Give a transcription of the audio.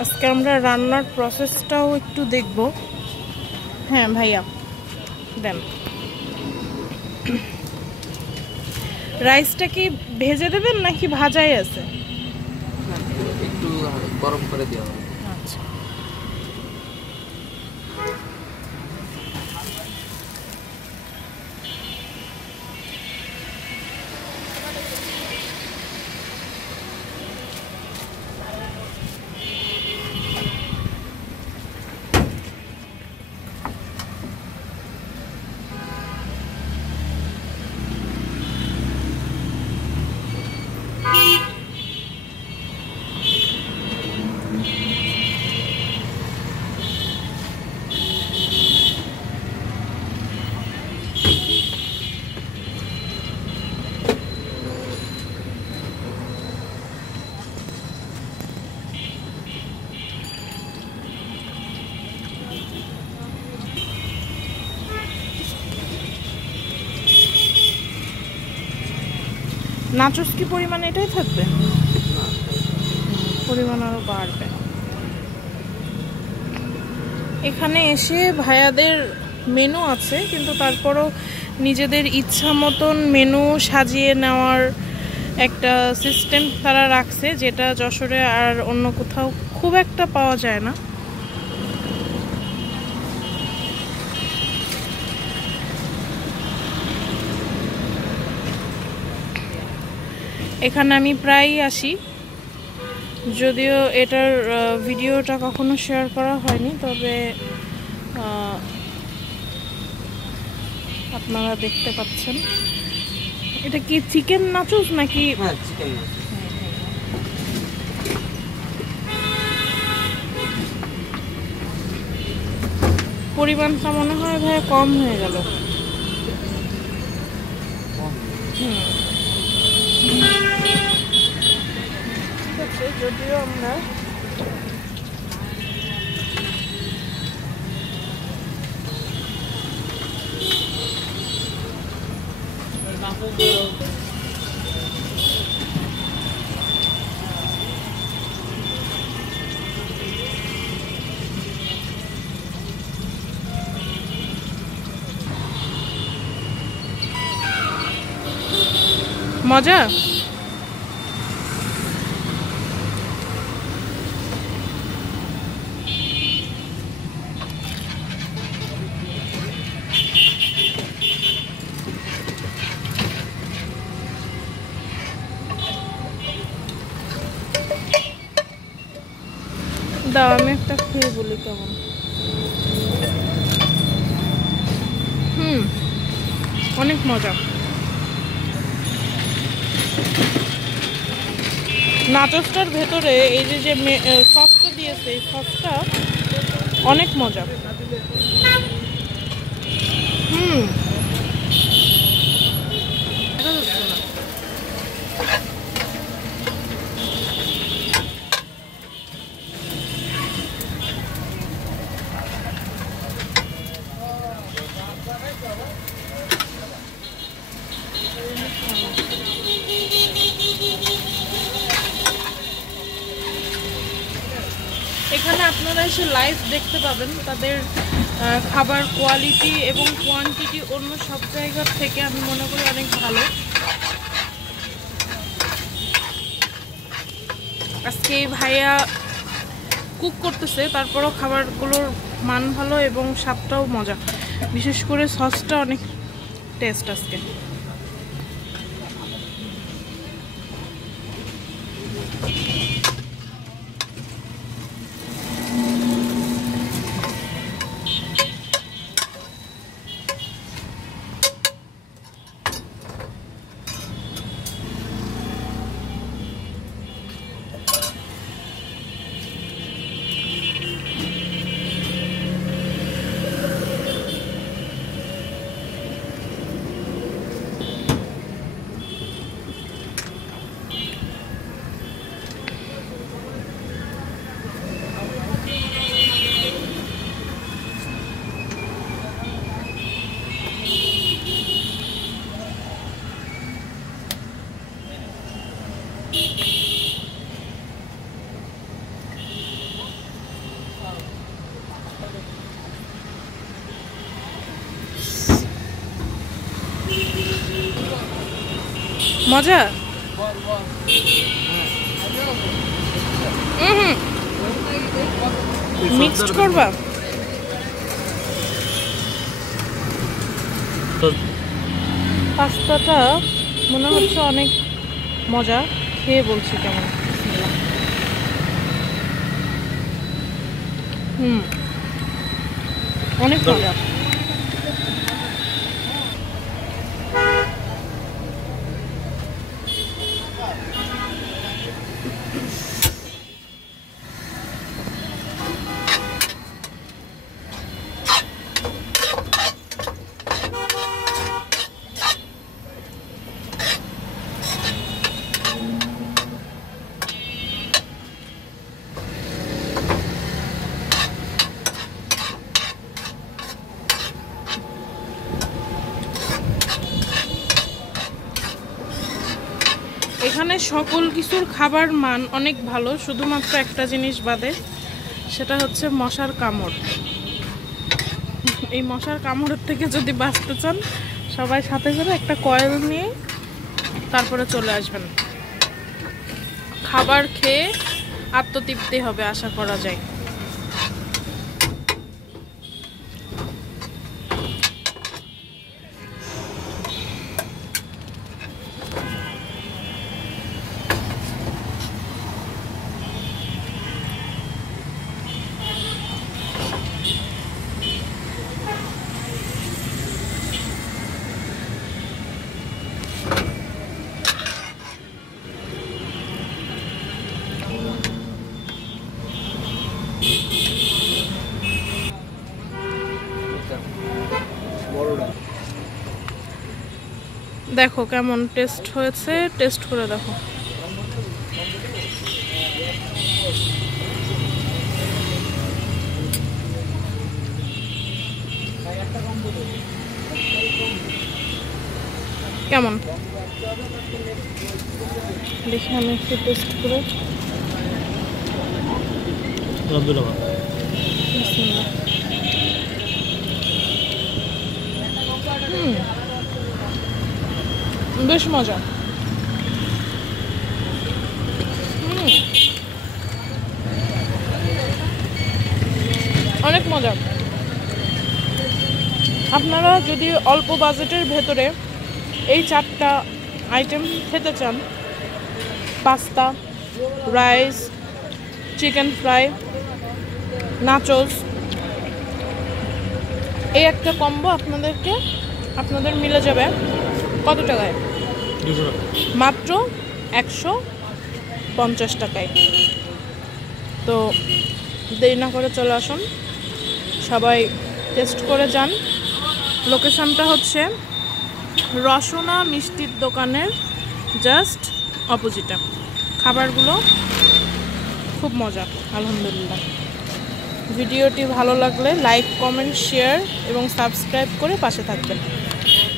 আজকে আমরা রান্নার প্রসেসটাও একটু দেখব। হ্যাঁ ভাইয়া দেন। রাইসটা কি ভেজে দেবেন নাকি ভাজাই আছে? একটু গরম করে দেওয়া হবে। আচ্ছা, নাচোস কি পরিমাণ এটাই থাকবে? পরিমাণ আরো বাড়বে। এখানে এসে ভাইয়াদের মেনু আছে, কিন্তু তারপরও নিজেদের ইচ্ছা মতন মেনু সাজিয়ে নেওয়ার একটা সিস্টেম তারা রাখছে, যেটা যশোরে আর অন্য কোথাও খুব একটা পাওয়া যায় না। এখানে আমি প্রায়ই আসি, যদিও এটার ভিডিওটা কখনো শেয়ার করা হয়নি, তবে আপনারা দেখতে পাচ্ছেন। এটা কি চিকেন নাচোস নাকি? হ্যাঁ, চিকেন নাচোস। পরিমাণটা মনে হয় ভাই কম হয়ে গেল। ঠিক আছে, যদিও আমরা মজা। দাও আমি একটা খেয়ে বলি কেমন। অনেক মজা। নাচোসটার ভেতরে এই যে সসটা দিয়েছে, এই সসটা অনেক মজা। এখানে আপনারা এসে লাইভ দেখতে পাবেন তাদের খাবার কোয়ালিটি এবং কোয়ান্টিটি অন্য সব জায়গার থেকে আমি মনে করি অনেক ভালো। আজকে ভাইয়া কুক করতেছে, তারপরও খাবারগুলোর মান ভালো এবং স্বাদটাও মজা, বিশেষ করে সসটা অনেক টেস্ট আজকে। মজা। মিক্সড করবা? পাস্তাটা মনে হচ্ছে অনেক মজা, খেয়ে বলছি কেমন। অনেক মজা। এখানে সকল কিছুর খাবার মান অনেক ভালো, শুধুমাত্র একটা জিনিস বাদে, সেটা হচ্ছে মশার কামড়। এই মশার কামড়ের থেকে যদি বাঁচতে চান, সবাই সাথে করে একটা কয়েল নিয়ে তারপরে চলে আসবেন। খাবার খেয়ে আত্মতৃপ্তি হবে আশা করা যায়। দেখো কেমন টেস্ট হয়েছে, টেস্ট করে দেখো। কেমন দেখি আমি একটু টেস্ট করে। বেশ মজা। অনেক মজা। আপনারা যদি অল্প বাজেটের ভেতরে এই 4টা আইটেম খেতে চান, pasta, rice, chicken fry, nachos, এই একটা কম্বো আপনাদের মিলে যাবে কত টাকায়? মাত্র 150 টাকায়। তো দেরি না করে চলে আসুন, সবাই টেস্ট করে যান। লোকেশনটা হচ্ছে রসনা মিষ্টির দোকানের জাস্ট অপোজিটে। খাবারগুলো খুব মজা, আলহামদুলিল্লাহ। ভিডিওটি ভালো লাগলে লাইক, কমেন্ট, শেয়ার এবং সাবস্ক্রাইব করে পাশে থাকবেন।